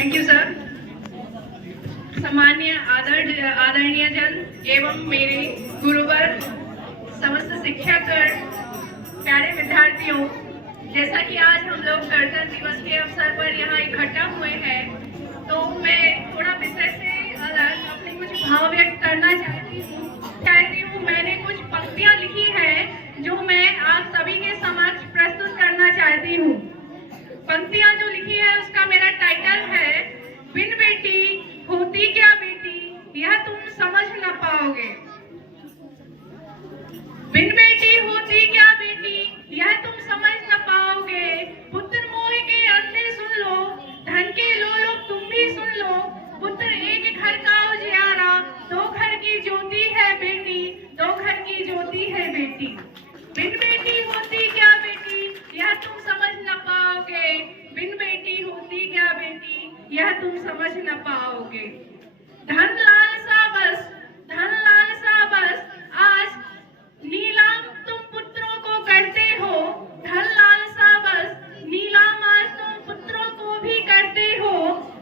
Thank you sir. सम्मान्य आदरणीय जन एवं मेरे गुरुवर, समस्त शिक्षकगण, प्यारे विद्यार्थियों, जैसा कि आज हम लोग गणतंत्र दिवस के अवसर पर यहाँ इकट्ठा हुए हैं, तो मैं थोड़ा विषय से अलग अपने कुछ भाव व्यक्त करना चाहती हूँ। मैंने कुछ पंक्तियाँ लिखी हैं जो मैं आप सभी के समक्ष प्रस्तुत करना चाहती हूँ। पंक्तियाँ जो लिखी है उसका मेरा टाइटल है, बिन बेटी होती क्या बेटी यह तुम समझ न पाओगे। बिन बेटी होती क्या बेटी यह तुम समझ न पाओगे। पुत्र मोह के अंधे सुन लो, धन के लोग तुम भी सुन लो। पुत्र एक घर का उजियारा, दो घर की ज्योति है बेटी, दो घर की ज्योति है बेटी। बिन बेटी होती क्या बेटी यह तुम समझ न पाओगे। बिन बेटी होती क्या बेटी यह तुम समझ न पाओगे। धन लालसा बस, धन लालसा बस, आज नीलाम तुम पुत्रों को करते हो। धन लालसा बस, नीलाम आज तुम पुत्रों को भी करते हो।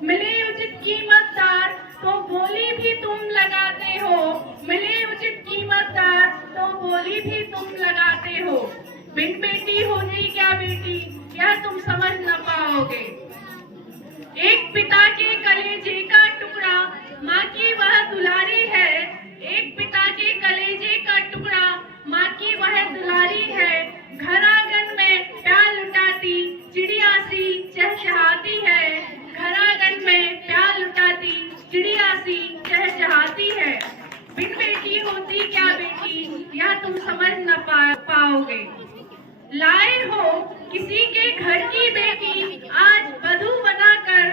मिले उचित कीमतदार तो बोली भी तुम लगाते हो। मिले उचित कीमतदार तो बोली भी तुम लगाते हो। बिन बेटी होती क्या बेटी यह तुम समझ न पाओगे। एक पिता के कलेजे का टुकड़ा माँ की वह दुलारी है। एक पिता के कलेजे का टुकड़ा माँ की वह दुलारी है। घर आंगन में प्यार लुटाती चिड़िया सी चहचहाती है। घर आंगन में प्यार लुटाती चिड़िया सी चहचहाती है। बिन बेटी होती क्या बेटी यह तुम समझ न पाओगे। लाए हो किसी के घर की बेटी आज वधू बनाकर।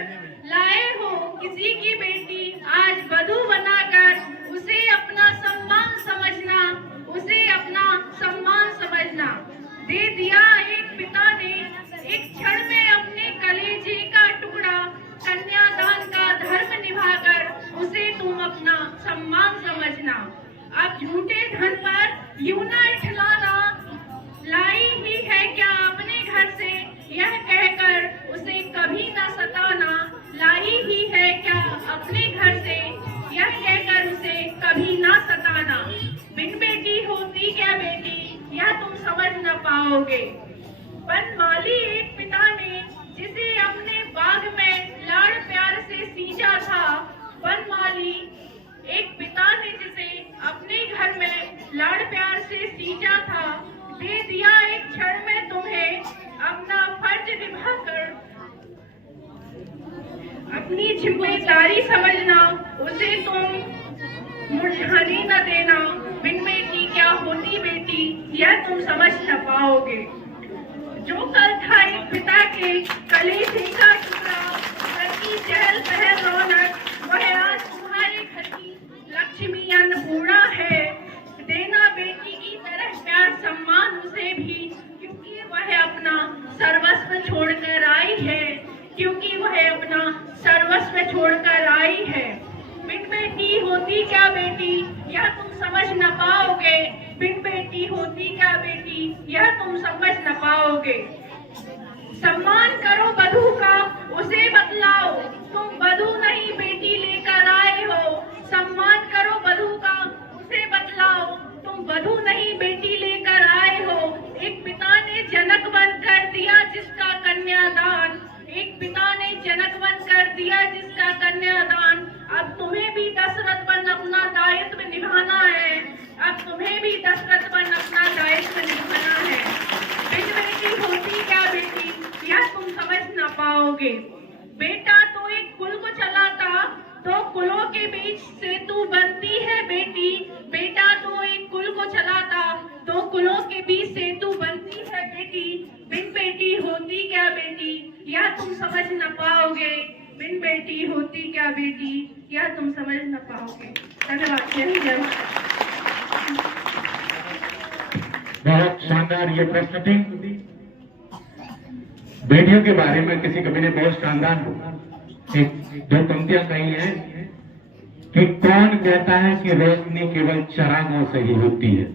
लाए हो किसी की बेटी आज वधू बनाकर। उसे अपना सम्मान समझना, उसे अपना सम्मान समझना। दे दिया एक पिता ने एक क्षण में अपने कलेजे का टुकड़ा। कन्यादान का धर्म निभाकर उसे तुम अपना सम्मान समझना। अब झूठे धन पर यूं ना इठलाना, लाई ही है क्या अपने घर से यह कहकर उसे कभी न सताना। लाई ही है क्या अपने घर से यह कहकर उसे कभी न सताना। बिन बेटी होती क्या बेटी यह तुम समझ न पाओगे। बनमाली एक पिता ने जिसे अपने बाग में लाड़ प्यार से सींचा था। बनमाली एक पिता ने जिसे अपने घर में लाड़ प्यार से सींचा था। दे दिया एक क्षण में तुम्हें अपना फर्ज निभाकर। अपनी जिम्मेदारी समझना, उसे तुम मुरझाने न देना। बिन बेटी क्या होती बेटी यह तुम समझ न पाओगे। जो कल था एक पिता के कलेजे का टुकड़ा, घर की चहल पहल रौनक, वह आज तुम्हारे घर की लक्ष्मी अन्नपूर्णा है। देना बेटी की तरह प्यार सम्मान उसे भी, क्योंकि वह अपना सर्वस्व छोड़कर आई है। क्योंकि वह अपना सर्वस्व छोड़कर आई है। बिन बेटी होती क्या बेटी यह तुम समझ न पाओगे। बिन बेटी होती क्या बेटी यह तुम समझ न पाओगे। सम्मान करो वधू का उसे बतलाओ, तुम वधू नहीं बेटी लेकर आए हो। सम्मान करो वधू का उसे बतलाओ, तुम वधू नहीं बेटी लेकर आए हो। एक पिता ने जनक वन कर दिया जिसका कन्यादान। एक पिता ने जनक वन कर दिया जिसका कन्यादान। अब तुम्हें भी दशरथ वन अपना दायित्व निभाना है। अब तुम्हें भी दशरथ वन अपना दायित्व निभाना है। बिन बेटी होती क्या बेटी यह तुम समझ न पाओगे। बेटा तो एक कुल को चलाता, तो कुलों के बीच सेतु बनती है बेटी। बेटा तो एक कुल को चलाता, तो कुलों के बीच सेतु बनती है बेटी। बिन बेटी होती क्या बेटी यह तुम समझ न पाओगे। बिन बेटी होती क्या बेटी यह तुम समझ न पाओगे। धन्यवाद। बहुत शानदार ये प्रस्तुति। बेटियों के बारे में किसी कवि ने बहुत शानदार एक दो पंक्तियां कही हैं कि कौन कहता है कि रोशनी केवल चरागों से ही होती है।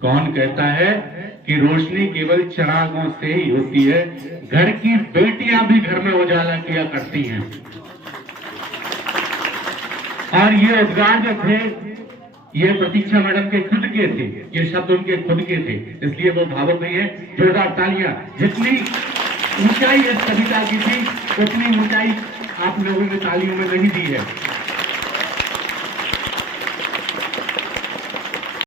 कौन कहता है कि रोशनी केवल चिरागों से ही होती है? घर की बेटियां भी घर में उजाला किया करती हैं। और ये उद्गार जो थे, ये प्रतीक्षा मैडम के खुद के थे, ये शब्द उनके खुद के थे, इसलिए वो भावुक हुई है। जोरदार तालियां। जितनी ऊंचाई इस कविता की थी उतनी ऊंचाई आप लोगों ने तालियों में नहीं दी है।